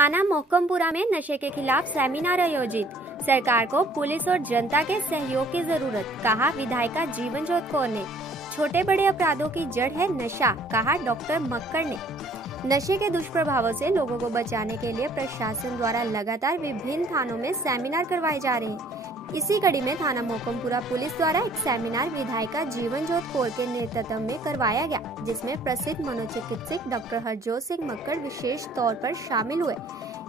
थाना मोहकमपुरा में नशे के खिलाफ सेमिनार आयोजित। सरकार को पुलिस और जनता के सहयोग की जरूरत, कहा विधायिका जीवनजोत कौर ने। छोटे बड़े अपराधों की जड़ है नशा, कहा डॉक्टर मक्कड़ ने। नशे के दुष्प्रभावों से लोगों को बचाने के लिए प्रशासन द्वारा लगातार विभिन्न थानों में सेमिनार करवाए जा रहे हैं। इसी कड़ी में थाना मोहकमपुरा पुलिस द्वारा एक सेमिनार विधायिका जीवनजोत कौर के नेतृत्व में करवाया गया, जिसमें प्रसिद्ध मनोचिकित्सक डॉक्टर हरजोत सिंह मक्कड़ विशेष तौर पर शामिल हुए।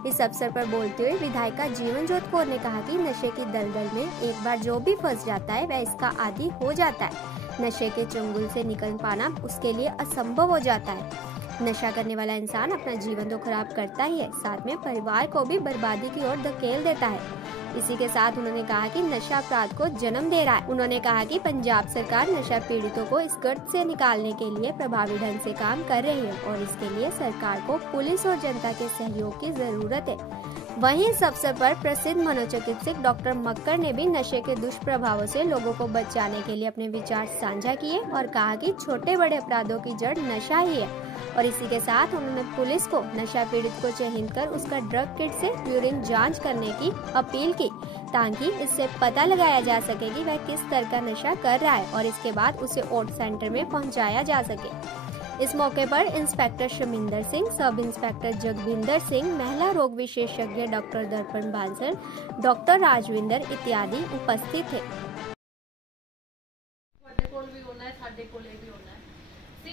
इस अवसर पर बोलते हुए विधायिका जीवनजोत कौर ने कहा कि नशे की दलदल में एक बार जो भी फंस जाता है वह इसका आदी हो जाता है। नशे के चंगुल से निकल पाना उसके लिए असंभव हो जाता है। नशा करने वाला इंसान अपना जीवन तो खराब करता ही है, साथ में परिवार को भी बर्बादी की ओर धकेल देता है। इसी के साथ उन्होंने कहा कि नशा अपराध को जन्म दे रहा है। उन्होंने कहा कि पंजाब सरकार नशा पीड़ितों को इस गर्त से निकालने के लिए प्रभावी ढंग से काम कर रही है और इसके लिए सरकार को पुलिस और जनता के सहयोग की जरूरत है। वहीं इस अवसर पर प्रसिद्ध मनोचिकित्सक डॉक्टर मक्कड़ ने भी नशे के दुष्प्रभावों से लोगों को बचाने के लिए अपने विचार साझा किए और कहा कि छोटे बड़े अपराधों की जड़ नशा ही है। और इसी के साथ उन्होंने पुलिस को नशा पीड़ित को चिन्हित कर उसका ड्रग किट से यूरिन जांच करने की अपील की, ताकि इससे पता लगाया जा सके कि वह किस तरह का नशा कर रहा है और इसके बाद उसे ओट सेंटर में पहुंचाया जा सके। इस मौके पर inspector Shaminder Singh, sub inspector Jagvinder Singh, महिला रोग विशेषज्ञ डॉक्टर दर्पण बांसल, डॉक्टर राजविंदर इत्यादि उपस्थित थे।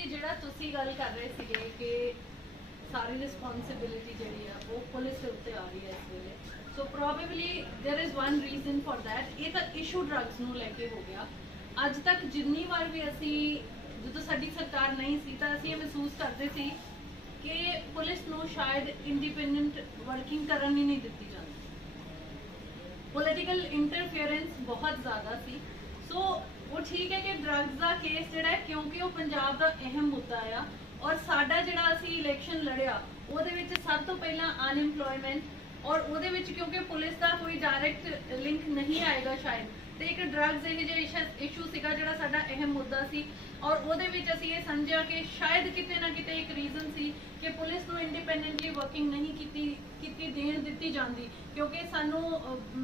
ਜਿਹੜਾ ਤੁਸੀਂ ਗੱਲ ਕਰ ਰਹੇ ਸੀਗੇ ਕਿ ਸਾਰੀ ਰਿਸਪੌਂਸਿਬਿਲਿਟੀ ਜਿਹੜੀ ਆ ਉਹ ਪੁਲਿਸ ਦੇ ਉੱਤੇ ਆ ਰਹੀ ਹੈ ਇਸ ਵੇਲੇ, so probably there is one reason for that. ਇਹ ਤਾਂ ਇਸ਼ੂ ਡਰੱਗਸ ਨੂੰ ਲੈ ਕੇ ਹੋ ਗਿਆ। ਅੱਜ ਤੱਕ ਜਿੰਨੀ ਵਾਰ ਵੀ ਅਸੀਂ, ਜਦੋਂ ਸਾਡੀ ਸਰਕਾਰ ਨਹੀਂ ਸੀ ਤਾਂ ਅਸੀਂ ਇਹ ਮਹਿਸੂਸ ਕਰਦੇ ਸੀ ਕਿ ਪੁਲਿਸ ਨੂੰ ਸ਼ਾਇਦ ਇੰਡੀਪੈਂਡੈਂਟ ਵਰਕਿੰਗ ਕਰਨ ਹੀ ਨਹੀਂ ਦਿੱਤੀ ਜਾਂਦੀ। ਪੋਲੀਟੀਕਲ ਇੰਟਰਫੇरेंस बहुत ज़्यादा सी। सो वो ठीक है कि ड्रग्स का केस जिहड़ा है, क्योंकि वो पंजाब का अहम मुद्दा आ और साडा जिहड़ा असीं इलैक्शन लड़िया उहदे विच सब तो पहला अनएम्प्लॉयमेंट और उहदे विच क्योंकि पुलिस का कोई डायरैक्ट लिंक नहीं आएगा शायद, तो एक ड्रग्स ये इशू सीगा जिहड़ा साडा अहम मुद्दा सी और उहदे विच असीं ये समझिया कि शायद किते ना किते एक रीजन सी कि पुलिस नूं इंडिपेंडेंटली वर्किंग नहीं कीती देण दित्ती जांदी, क्योंकि सानू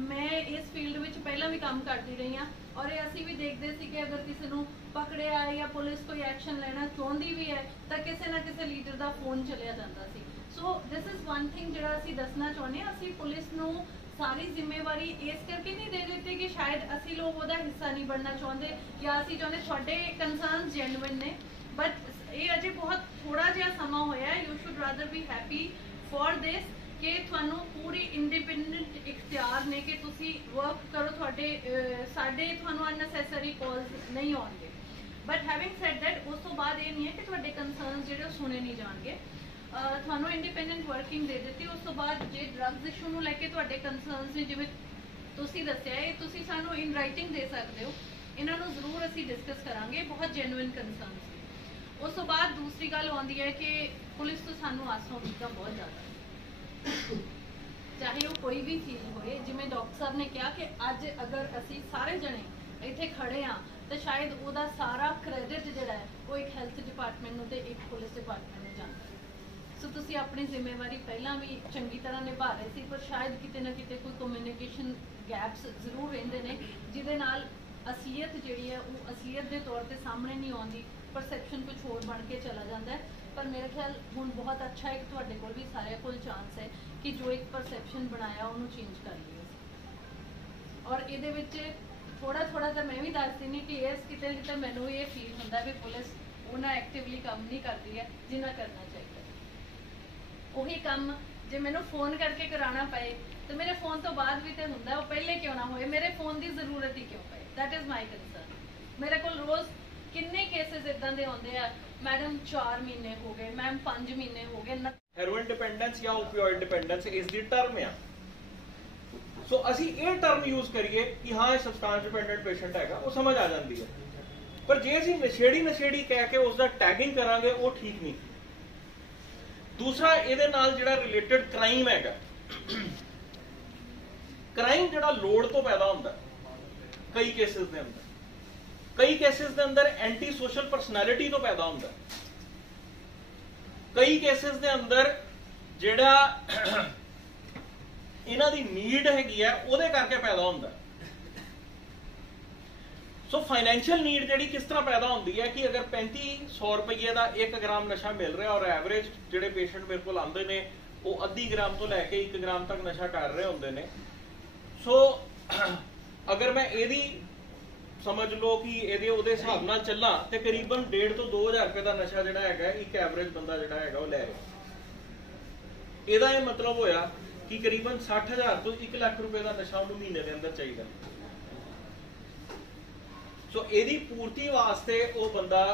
मैं इस फील्ड विच पहला भी काम करती रही हाँ और ये असीं भी देखते सी कि अगर किसी नूं पकड़िया है या पुलिस कोई एक्शन लेना चाहती भी है तो किसी ना किसी लीडर का फोन चलिया जाता सी। So this is one thing जिहड़ा असीं दसना चाहुंदे हां। असीं पुलिस नूं सारी जिम्मेवारी इस करके नहीं दे देते कि शायद असी लोग उहदा हिस्सा नहीं बनना चाहते या असी चाहते तुहाडे कंसर्न जेन्युइन ने, बट ये अजे बहुत थोड़ा जिहा समा होया है। You should rather be happy for this कि तुहानू पूरी इंडिपेंडेंट इख्तियार ने कि तुसी वर्क करो, तुहाडे साडे तुहानू अननेसेसरी कॉल्स नहीं आउणगे। बट हैविंग सेड दैट उस तो बाद ये नहीं है कि तुहाडे कंसर्न जिहड़े सुने नहीं जाणगे। ਤੁਹਾਨੂੰ ਇੰਡੀਪੈਂਡੈਂਟ ਵਰਕਿੰਗ ਦੇ ਦਿੱਤੀ। ਉਸ ਤੋਂ ਬਾਅਦ ਜੇ ਡਰੱਗਸ ਇਸ਼ੂ ਨੂੰ ਲੈ ਕੇ ਤੁਹਾਡੇ ਕੰਸਰਨਸ ਨੇ, ਜਿਵੇਂ ਤੁਸੀਂ ਦੱਸਿਆ, ਇਹ ਤੁਸੀਂ ਸਾਨੂੰ ਇਨ ਰਾਈਟਿੰਗ ਦੇ ਸਕਦੇ ਹੋ। ਇਹਨਾਂ ਨੂੰ ਜ਼ਰੂਰ ਅਸੀਂ ਡਿਸਕਸ ਕਰਾਂਗੇ। ਬਹੁਤ ਜੈਨੂਇਨ ਕੰਸਰਨਸ ਨੇ। ਉਸ ਤੋਂ ਬਾਅਦ ਦੂਸਰੀ ਗੱਲ ਆਉਂਦੀ ਹੈ ਕਿ ਪੁਲਿਸ ਤੋਂ ਸਾਨੂੰ ਆਸਾਂ ਉਮੀਦਾਂ ਬਹੁਤ ਜ਼ਿਆਦਾ, ਚਾਹੇ ਉਹ ਕੋਈ ਵੀ ਚੀਜ਼ ਹੋਏ। ਜਿਵੇਂ ਡਾਕਟਰ ਸਾਹਿਬ ਨੇ ਕਿਹਾ ਕਿ ਅੱਜ ਅਗਰ ਅਸੀਂ ਸਾਰੇ ਜਣੇ ਇੱਥੇ ਖੜੇ ਹਾਂ ਤਾਂ ਸ਼ਾਇਦ ਉਹਦਾ ਸਾਰਾ ਕ੍ਰੈਡਿਟ ਜਿਹੜਾ ਹੈ ਉਹ ਇੱਕ ਹੈਲਥ ਡਿਪਾਰਟਮੈਂਟ ਨੂੰ ਤੇ ਇੱਕ ਪੁਲਿਸ ਡਿਪਾਰਟਮੈਂਟ ਨੂੰ ਜਾਂਦਾ। सो तुसी अपनी जिम्मेवारी पहला भी चंगी तरह निभा रहे थे, पर शायद किते ना किते कोई कम्यूनिकेशन गैप्स जरूर रहिंदे ने जिहदे नाल असलीयत जिहड़ी है वो असलीयत के तौर पर सामने नहीं आती, परसैप्शन कुछ होर बन के चला जाता है। पर मेरे ख्याल हुण बहुत अच्छा है कि तुहाडे कोल भी सारे कोल चांस है कि जो एक परसैप्शन बनाया उन्होंने चेंज कर लिया। और ये थोड़ा थोड़ा तो मैं भी दस देनी कि इस किते किते मैनूं ये फील होंदा भी पुलिस उन्ना एक्टिवली काम नहीं करती है जिन्ना करना चाहिए। ਉਹੀ ਕੰਮ ਜੇ ਮੈਨੂੰ ਫੋਨ ਕਰਕੇ ਕਰਾਉਣਾ ਪਏ ਤਾਂ ਮੇਰੇ ਫੋਨ ਤੋਂ ਬਾਅਦ ਵੀ ਤੇ ਹੁੰਦਾ, ਉਹ ਪਹਿਲੇ ਕਿਉਂ ਨਾ ਹੋਏ, ਮੇਰੇ ਫੋਨ ਦੀ ਜ਼ਰੂਰਤ ਹੀ ਕਿਉਂ ਪਏ। That is my concern. ਮੇਰੇ ਕੋਲ ਰੋਜ਼ ਕਿੰਨੇ ਕੇਸਿਸ ਇਦਾਂ ਦੇ ਆਉਂਦੇ ਆ, ਮੈਡਮ 4 ਮਹੀਨੇ ਹੋ ਗਏ, ਮੈਮ 5 ਮਹੀਨੇ ਹੋ ਗਏ। ਹੈਰੋਇਨ ਡਿਪੈਂਡੈਂਸ ਜਾਂ ਓਪੀਓਇਡ ਡਿਪੈਂਡੈਂਸ ਇਸ ਦੀ ਟਰਮ ਆ। ਸੋ ਅਸੀਂ ਇਹ ਟਰਮ ਯੂਜ਼ ਕਰੀਏ ਕਿ ਹਾਂ ਇਹ ਸਬਸਟੈਂਸ ਡਿਪੈਂਡੈਂਟ ਪੇਸ਼ੈਂਟ ਹੈਗਾ, ਉਹ ਸਮਝ ਆ ਜਾਂਦੀ ਹੈ। ਪਰ ਜੇ ਅਸੀਂ ਨਸ਼ੇੜੀ ਕਹਿ ਕੇ ਉਸ ਦਾ ਟੈਗਿੰਗ ਕਰਾਂਗੇ ਉਹ ਠੀਕ ਨਹੀਂ। दूसरा ਇਹਦੇ ਨਾਲ ਜਿਹੜਾ ਰਿਲੇਟਡ ਕ੍ਰਾਈਮ ਹੈਗਾ, ਕ੍ਰਾਈਮ ਜਿਹੜਾ ਲੋੜ ਤੋਂ ਪੈਦਾ ਹੁੰਦਾ ਕਈ ਕੇਸਿਸ ਦੇ ਅੰਦਰ ਐਂਟੀ ਸੋਸ਼ਲ ਪਰਸਨੈਲਿਟੀ ਤੋਂ ਪੈਦਾ ਹੁੰਦਾ। ਕਈ ਕੇਸਿਸ ਦੇ ਅੰਦਰ ਜਿਹੜਾ ਇਹਨਾਂ ਦੀ ਨੀਡ ਹੈਗੀ ਹੈ ਉਹਦੇ ਕਰਕੇ ਪੈਦਾ ਹੁੰਦਾ। ਸੋ ਫਾਈਨੈਂਸ਼ੀਅਲ ਨੀਡ ਜਿਹੜੀ ਕਿਸ ਤਰ੍ਹਾਂ ਪੈਦਾ ਹੁੰਦੀ ਹੈ ਕਿ ਅਗਰ 3500 ਰੁਪਏ ਦਾ 1 ਗ੍ਰਾਮ ਨਸ਼ਾ ਮਿਲ ਰਿਹਾ ਔਰ ਐਵਰੇਜ ਜਿਹੜੇ ਪੇਸ਼ੈਂਟ ਮੇਰੇ ਕੋਲ ਆਉਂਦੇ ਨੇ ਉਹ ਅੱਧੀ ਗ੍ਰਾਮ ਤੋਂ ਲੈ ਕੇ 1 ਗ੍ਰਾਮ ਤੱਕ ਨਸ਼ਾ ਕਰ ਰਹੇ ਹੁੰਦੇ ਨੇ। ਸੋ ਅਗਰ ਮੈਂ ਇਹਦੀ ਸਮਝ ਲਓ ਕਿ ਇਹਦੇ ਉਹਦੇ ਹਿਸਾਬ ਨਾਲ ਚੱਲਾਂ ਤੇ ਕਰੀਬਨ 1.5 ਤੋਂ 2000 ਰੁਪਏ ਦਾ ਨਸ਼ਾ ਜਿਹੜਾ ਹੈਗਾ ਇੱਕ ਐਵਰੇਜ ਬੰਦਾ ਜਿਹੜਾ ਹੈਗਾ ਉਹ ਲੈ ਰਿਹਾ। ਇਹਦਾ ਇਹ ਮਤਲਬ ਹੋਇਆ ਕਿ ਕਰੀਬਨ 60,000 ਤੋਂ 1 ਲੱਖ ਰੁਪਏ ਦਾ ਨਸ਼ਾ ਉਹਨੂੰ ਮਹੀਨੇ ਦੇ ਅੰਦਰ ਚਾਹੀਦਾ। ਸੋ ਇਹਦੀ ਪੂਰਤੀ ਵਾਸਤੇ ਉਹ ਬੰਦਾ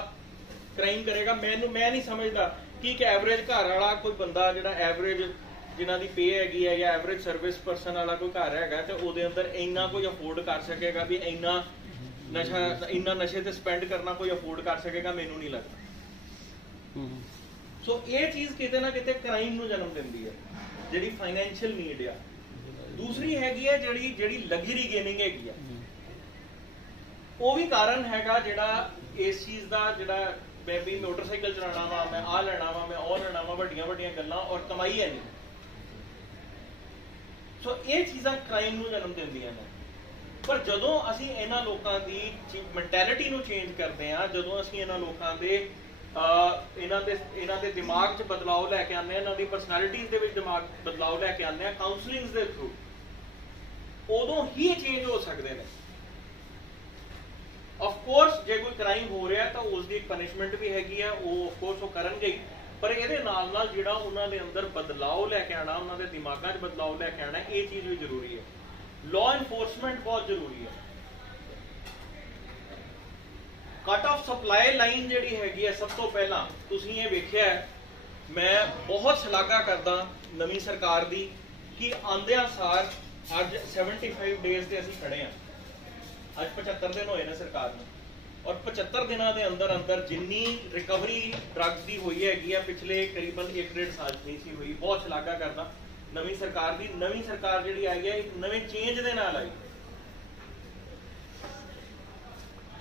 ਕ੍ਰਾਈਮ ਕਰੇਗਾ। ਮੈਂ ਨਹੀਂ ਸਮਝਦਾ ਕਿ ਇੱਕ ਐਵਰੇਜ ਘਰ ਵਾਲਾ ਕੋਈ ਬੰਦਾ ਜਿਹੜਾ ਐਵਰੇਜ ਜਿਨ੍ਹਾਂ ਦੀ ਪੇ ਹੈਗੀ ਹੈ ਜਾਂ ਐਵਰੇਜ ਸਰਵਿਸ ਪਰਸਨ ਵਾਲਾ ਕੋਈ ਘਰ ਹੈਗਾ ਤੇ ਉਹਦੇ ਅੰਦਰ ਇੰਨਾ ਕੋਈ ਅਫੋਰਡ ਕਰ ਸਕੇਗਾ ਵੀ ਇੰਨਾ ਨਸ਼ੇ ਤੇ ਸਪੈਂਡ ਕਰਨਾ ਕੋਈ ਅਫੋਰਡ ਕਰ ਸਕੇਗਾ, ਮੈਨੂੰ ਨਹੀਂ ਲੱਗਦਾ। ਸੋ ਇਹ ਚੀਜ਼ ਕਿਤੇ ਨਾ ਕਿਤੇ ਕ੍ਰਾਈਮ ਨੂੰ ਜਨਮ ਦਿੰਦੀ ਹੈ, ਜਿਹੜੀ ਫਾਈਨੈਂਸ਼ੀਅਲ ਨੀਡ ਆ। ਦੂਸਰੀ ਹੈਗੀ ਹੈ ਜਿਹੜੀ ਲਗਜ਼ਰੀ ਗੇਮਿੰਗ ਹੈਗੀ ਆ, ਉਹ ਵੀ ਕਾਰਨ ਹੈਗਾ ਜਿਹੜਾ ਇਸ ਚੀਜ਼ ਦਾ, ਜਿਹੜਾ ਮੈਂ ਵੀ ਮੋਟਰਸਾਈਕਲ ਚਲਾਉਣਾ ਵਾ, ਮੈਂ ਆਹ ਲੈਣਾ ਵਾ, ਮੈਂ ਉਹ ਲੈਣਾ ਵਾ, ਵੱਡੀਆਂ ਵੱਡੀਆਂ ਗੱਲਾਂ ਔਰ ਕਮਾਈ ਹੈ ਨਹੀਂ। ਸੋ ਇਹ ਚੀਜ਼ਾਂ ਕ੍ਰਾਈਮ ਨੂੰ ਜਨਮ ਦਿੰਦੀਆਂ ਨੇ। ਪਰ ਜਦੋਂ ਅਸੀਂ ਇਹਨਾਂ ਲੋਕਾਂ ਦੀ ਮੈਂਟੈਲਿਟੀ ਨੂੰ ਚੇਂਜ ਕਰਦੇ ਹਾਂ, ਜਦੋਂ ਅਸੀਂ ਇਹਨਾਂ ਲੋਕਾਂ ਦੇ ਇਹਨਾਂ ਦੇ ਦਿਮਾਗ 'ਚ ਬਦਲਾਅ ਲੈ ਕੇ ਆਉਂਦੇ ਹਾਂ, ਇਹਨਾਂ ਦੀ ਪਰਸਨੈਲਿਟੀਜ਼ ਦੇ ਵਿੱਚ ਦਿਮਾਗ ਬਦਲਾਅ ਲੈ ਕੇ ਆਉਂਦੇ ਹਾਂ ਕਾਉਂਸਲਿੰਗ ਦੇ ਥਰੂ, ਉਦੋਂ ਹੀ ਚੇਂਜ ਹੋ ਸਕਦੇ ਨੇ। ਆਫ ਕੋਰਸ ਜੇ ਕੋਈ ਕ੍ਰਾਈਮ ਹੋ ਰਿਹਾ ਤਾਂ ਉਸ ਦੀ ਇੱਕ ਪਨਿਸ਼ਮੈਂਟ ਵੀ ਹੈਗੀ ਆ, ਉਹ ਆਫ ਕੋਰਸ ਉਹ ਕਰਨਗੇ, ਪਰ ਇਹਦੇ ਨਾਲ ਨਾਲ ਜਿਹੜਾ ਉਹਨਾਂ ਦੇ ਅੰਦਰ ਬਦਲਾਅ ਲੈ ਕੇ ਆਉਣਾ, ਉਹਨਾਂ ਦੇ ਦਿਮਾਗਾਂ 'ਚ ਬਦਲਾਅ ਲੈ ਕੇ ਆਉਣਾ, ਇਹ ਚੀਜ਼ ਵੀ ਜ਼ਰੂਰੀ ਹੈ। ਲਾਅ ਇਨਫੋਰਸਮੈਂਟ ਬਹੁਤ ਜ਼ਰੂਰੀ ਹੈ। ਕੱਟ ਆਫ ਸਪਲਾਈ ਲਾਈਨ ਜਿਹੜੀ ਹੈਗੀ ਹੈ, ਸਭ ਤੋਂ ਪਹਿਲਾਂ ਤੁਸੀਂ ਇਹ ਵੇਖਿਆ, ਮੈਂ ਬਹੁਤ ਸ਼ਲਾਘਾ ਕਰਦਾ ਨਵੀਂ ਸਰਕਾਰ ਦੀ ਕਿ ਆਂਦਿਆਂ ਸਾਰ ਅੱਜ 75 ਡੇਜ਼ ਤੇ ਅਸੀਂ ਖੜੇ ਹਾਂ। ਅੱਜ 75 ਦਿਨ ਹੋਏ ਨੇ ਸਰਕਾਰ ਨੂੰ, ਔਰ 75 ਦਿਨਾਂ ਦੇ ਅੰਦਰ ਅੰਦਰ ਜਿੰਨੀ ਰਿਕਵਰੀ ਡਰੱਗਸ ਦੀ ਹੋਈ ਹੈਗੀ ਆ ਪਿਛਲੇ ਕਰੀਬਨ 1.5 ਸਾਲ ਨਹੀਂ ਸੀ ਹੋਈ। ਬਹੁਤ ਸ਼ਲਾਘਾ ਕਰਦਾ ਨਵੀਂ ਸਰਕਾਰ ਦੀ। ਨਵੀਂ ਸਰਕਾਰ ਜਿਹੜੀ ਆਈ ਹੈ ਇੱਕ ਨਵੇਂ ਚੇਂਜ ਦੇ ਨਾਲ ਆਈ।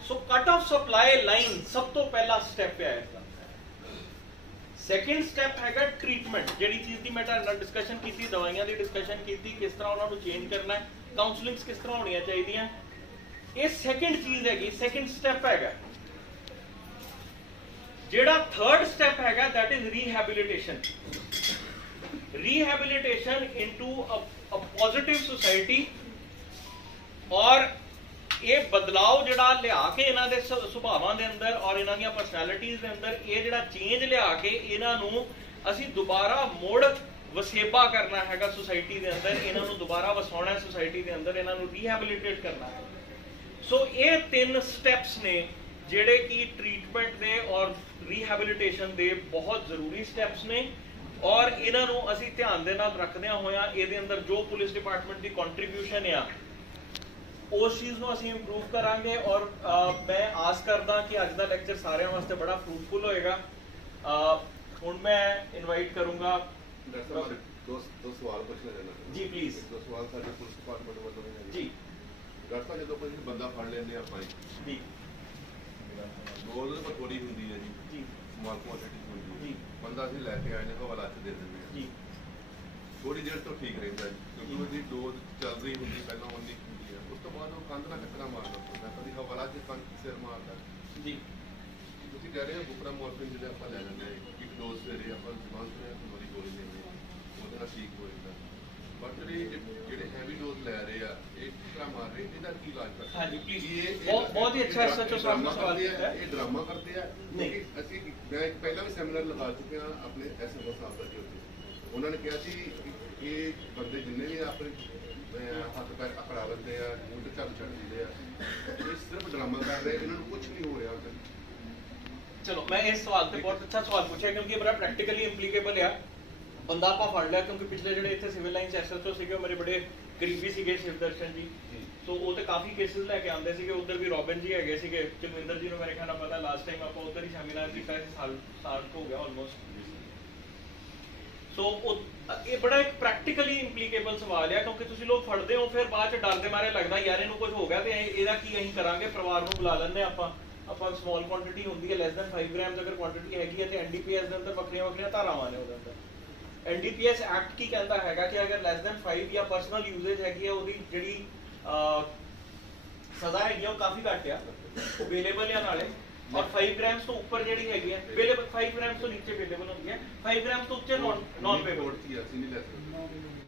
ਸੋ ਕੱਟ ਆਫ ਸਪਲਾਈ ਲਾਈਨ ਸਭ ਤੋਂ ਪਹਿਲਾ ਸਟੈਪ ਹੈ ਇਸਦਾ। ਸੈਕਿੰਡ ਸਟੈਪ ਹੈਗਾ ਟ੍ਰੀਟਮੈਂਟ, ਜਿਹੜੀ ਚੀਜ਼ ਦੀ ਮੈਂ ਤੁਹਾਡੇ ਨਾਲ ਡਿਸਕਸ਼ਨ ਕੀਤੀ, ਦਵਾਈਆਂ ਦੀ ਡਿਸਕਸ਼ਨ ਕੀਤੀ, ਕਿਸ ਤਰ੍ਹਾਂ ਉਹਨਾਂ ਨੂੰ ਚੇਂਜ ਕਰਨਾ ਹੈ, ਕਾਉਂਸਲਿੰਗਸ ਕਿਸ ਤਰ੍ਹਾਂ ਹੋਣੀਆਂ ਚਾਹੀਦੀਆਂ। ਇਹ ਸੈਕਿੰਡ ਚੀਜ਼ ਹੈਗੀ, ਸੈਕਿੰਡ ਸਟੈਪ ਹੈਗਾ। ਜਿਹੜਾ ਥਰਡ ਸਟੈਪ ਹੈਗਾ that is rehabilitation into a positive society। ਔਰ ਇਹ ਬਦਲਾਅ ਜਿਹੜਾ ਲਿਆ ਕੇ ਇਹਨਾਂ ਦੇ ਸੁਭਾਵਾਂ ਦੇ ਅੰਦਰ ਔਰ ਇਹਨਾਂ ਦੀਆਂ ਪਰਸਨੈਲਿਟੀਜ਼ ਦੇ ਅੰਦਰ, ਇਹ ਜਿਹੜਾ ਚੇਂਜ ਲਿਆ ਕੇ ਇਹਨਾਂ ਨੂੰ ਅਸੀਂ ਦੁਬਾਰਾ ਮੁੜ ਵਸੇਬਾ ਕਰਨਾ ਹੈਗਾ ਸੁਸਾਇਟੀ ਦੇ ਅੰਦਰ, ਇਹਨਾਂ ਨੂੰ ਦੁਬਾਰਾ ਵਸਾਉਣਾ ਸੁਸਾਇਟੀ ਦੇ ਅੰਦਰ, ਇਹਨਾਂ ਨੂੰ ਰੀਹੈਬਿਲਿਟੇਟ ਕਰਨਾ ਹੈ। ਸੋ ਇਹ 3 ਸਟੈਪਸ ਨੇ ਜਿਹੜੇ ਕਿ ਟ੍ਰੀਟਮੈਂਟ ਦੇ ਔਰ ਰੀਹੈਬਿਲਿਟੇਸ਼ਨ ਦੇ ਬਹੁਤ ਜ਼ਰੂਰੀ ਸਟੈਪਸ ਨੇ, ਔਰ ਇਹਨਾਂ ਨੂੰ ਅਸੀਂ ਧਿਆਨ ਦੇ ਨਾਲ ਰੱਖਦਿਆਂ ਹੋਇਆਂ ਇਹਦੇ ਅੰਦਰ ਜੋ ਪੁਲਿਸ ਡਿਪਾਰਟਮੈਂਟ ਦੀ ਕੰਟਰੀਬਿਊਸ਼ਨ ਆ ਉਸ ਚੀਜ਼ ਨੂੰ ਅਸੀਂ ਇੰਪਰੂਵ ਕਰਾਂਗੇ। ਔਰ ਮੈਂ ਆਸ ਕਰਦਾ ਕਿ ਅੱਜ ਦਾ ਲੈਕਚਰ ਸਾਰਿਆਂ ਵਾਸਤੇ ਬੜਾ ਫਰੂਟਫੁਲ ਹੋਏਗਾ। ਹੁਣ ਮੈਂ ਇਨਵਾਈਟ ਕਰੂੰਗਾ ਦੋ ਸਵਾਲ ਪੁੱਛਣਾ ਚਾਹੁੰਦਾ ਜੀ, ਪਲੀਜ਼। ਦੋ ਸਵਾਲ ਸਾਡੇ ਪੁਲਿਸ ਡਿਪਾਰਟਮੈਂਟ ਵੱਲੋਂ ਵੀ ਜੀ। ਡਾਕਟਰ ਸਾਹਿਬ, ਜਦੋਂ ਕੋਈ ਬੰਦਾ ਫੜ ਲੈਂਦੇ ਆਪਾਂ ਜੀ, ਗੋਲ ਤਾਂ ਥੋੜੀ ਹੁੰਦੀ ਹੈ ਜੀ, ਸਮਾਲ ਕੁਆਂਟੀਟੀ ਹੁੰਦੀ ਹੈ ਜੀ, ਬੰਦਾ ਅਸੀਂ ਲੈ ਕੇ ਆਏ ਨੇ ਹਵਾਲਾ 'ਚ ਦੇ ਦਿੰਦੇ ਹਾਂ ਜੀ, ਥੋੜੀ ਦੇਰ ਤੋਂ ਠੀਕ ਰਹਿੰਦਾ ਜੀ, ਕਿਉਂਕਿ ਉਹਦੀ ਡੋਜ਼ ਚੱਲ ਰਹੀ ਹੁੰਦੀ ਪਹਿਲਾਂ ਉਨੀ ਹੁੰਦੀ ਹੈ, ਉਸ ਤੋਂ ਬਾਅਦ ਉਹ ਕੰਧ ਨਾਲ ਟੱਕਰਾਂ ਮਾਰਦਾ ਹੁੰਦਾ, ਕਦੀ ਹਵਾਲਾ 'ਚ ਕੰਧ ਸਿਰ ਮਾਰਦਾ ਜੀ। ਤੁਸੀਂ ਕਹਿ ਰਹੇ ਹੋ ਬੁਕਰਾ ਮੋਰਫਿਨ ਜਿਹੜੇ ਆਪਾਂ ਲੈ ਲੈਂਦੇ ਹਾਂ, ਇੱਕ ਡੋਜ਼ ਸਵੇਰੇ ਆਪਾਂ ਜਮਾਨ ਤੋਂ ਵਾਲੀ ਗੋਲੀ ਲੈਂਦੇ ਹਾਂ, ਉਹਦੇ ਨਾਲ ਠੀਕ ਹੋ ਜਾਂਦਾ। ਬਟ ਜਿਹੜੇ ਹੈਵੀ ਡੋਜ਼ ਲੈ ਰਹੇ ਆ, ਇਹ ਟੱਕਰਾਂ ਮਾਰ ਰਹੇ, ਇਹਦਾ ਕੀ ਇਲਾਜ ਕਰਦੇ? ਹਾਂਜੀ ਪਲੀਜ਼। ਬਹੁਤ ਹੀ ਅੱਛਾ ਸੱਚੋ ਸਵਾਲ ਹੈ। ਇਹ ਡਰਾਮਾ ਕਰਦੇ ਆ ਕਿਉਂਕਿ ਅਸੀਂ ਮੈਂ ਪਹਿਲਾਂ ਵੀ ਸੈਮੀਨਾਰ ਲਗਾ ਚੁੱਕੇ ਹਾਂ ਆਪਣੇ ਐਸਐਮਓ ਸਾਹਿਬ ਦਾ ਜੀ, ਉਹਨਾਂ ਨੇ ਕਿਹਾ ਸੀ ਇਹ ਬੰਦੇ ਜਿੰਨੇ ਵੀ ਆਪਣੇ ਹੱਥ ਪੈਰ ਅਕੜਾ ਲੈਂਦੇ ਆ, ਮੁੰਡੇ ਚੱਲ ਛੱਡ ਦਿੰਦੇ ਆ, ਇਹ ਸਿਰਫ ਡਰਾਮਾ ਕਰ ਰਹੇ, ਇਹਨਾਂ ਨੂੰ ਕੁਝ ਨਹੀਂ ਹੋ ਰਿਹਾ। ਚਲੋ ਮੈਂ ਇਸ ਸਵਾਲ ਤੇ ਬਹੁਤ ਅੱਛਾ ਸਵਾਲ ਪੁੱਛਿਆ ਕਿਉਂਕਿ ਇਹ ਬੜਾ ਪ੍ਰੈਕਟੀਕਲੀ ਇੰਪਲੀਕੇਬਲ ਆ। ਬੰਦਾ ਆਪਾਂ ਫੜ ਲਿਆ ਕਿਉਂਕਿ ਪਿਛਲੇ ਜਿਹੜੇ ਇੱਥੇ ਸਿਵਲ ਲਾਈਨ ਐਸਐਚਓ ਸੀਗੇ ਉਹ ਮੇਰੇ ਬੜੇ ਕਰੀਬੀ ਸੀਗੇ, ਸ਼ਿਵਦਰਸ਼ਨ ਜੀ, ਸੋ ਉਹ ਤੇ ਕਾਫੀ ਕੇਸਿਸ ਲੈ ਕੇ ਆਉਂਦੇ ਸੀਗੇ। ਉਧਰ ਵੀ ਰੋਬਿਨ ਜੀ ਹੈਗੇ ਸੀਗੇ, ਜਗਵਿੰਦਰ ਜੀ ਨੂੰ ਮੇਰੇ ਖਿਆਲ ਨਾਲ ਪਤਾ, ਲਾਸਟ ਟਾਈਮ ਆਪਾਂ ਉਧਰ ਹੀ ਸੈਮੀਨਾਰ ਕੀਤਾ ਸੀ, ਸਾਲ ਹੋ ਗਿਆ ਆਲਮੋਸਟ। ਸੋ ਇਹ ਬੜਾ ਇੱਕ ਪ੍ਰੈਕਟੀਕਲੀ ਇੰਪਲੀਕੇਬਲ ਸਵਾਲ ਹੈ ਕਿਉਂਕਿ ਤੁਸੀਂ ਲੋਕ ਫੜਦੇ ਹੋ, ਫਿਰ ਬਾਅਦ ਚ ਡਰ ਦੇ ਮਾਰੇ ਲੱਗਦਾ ਯਾਰ ਇਹਨੂੰ ਕੁਝ ਹੋ ਗਿਆ ਤੇ ਇਹਦਾ ਕੀ ਅਸੀਂ ਕਰਾਂਗੇ, ਪਰਿਵਾਰ ਨੂੰ ਬੁਲਾ ਲੈਂਦੇ ਆਪਾਂ ਸਮਾਲ ਕੁਆਂਟੀਟੀ ਹੁੰਦੀ ਹੈ, ਲੈਸ ਦੈਨ 5 ਗ੍ਰਾਮਸ ਅਗਰ ਕੁਆਂਟੀਟੀ ਹੈਗੀ ਹੈ ਤੇ ਐਨਡੀਪੀਐਸ ਦੇ ਅੰਦਰ ਵੱਖਰੀਆਂ ਧਾਰਾਵਾਂ ਨੇ ਉਹਦੇ ਅੰਦਰ। एनडीपीएस एक्ट की कहता हैगा कि अगर लेस देन 5 या पर्सनल यूजेज हैगी है ਉਹਦੀ ਜਿਹੜੀ सजा हैगी है वो काफी घट है अवेलेबल है नाले और 5 ग्राम्स तो ऊपर ਜਿਹੜੀ ਹੈਗੀ ਹੈ अवेलेबल 5 ग्राम्स तो नीचे अवेलेबल होती है 5 ग्राम्स तो ऊपर नॉन पेमेंट ਅਸੀਂ ਨਹੀਂ ਲੈ ਸਕਦੇ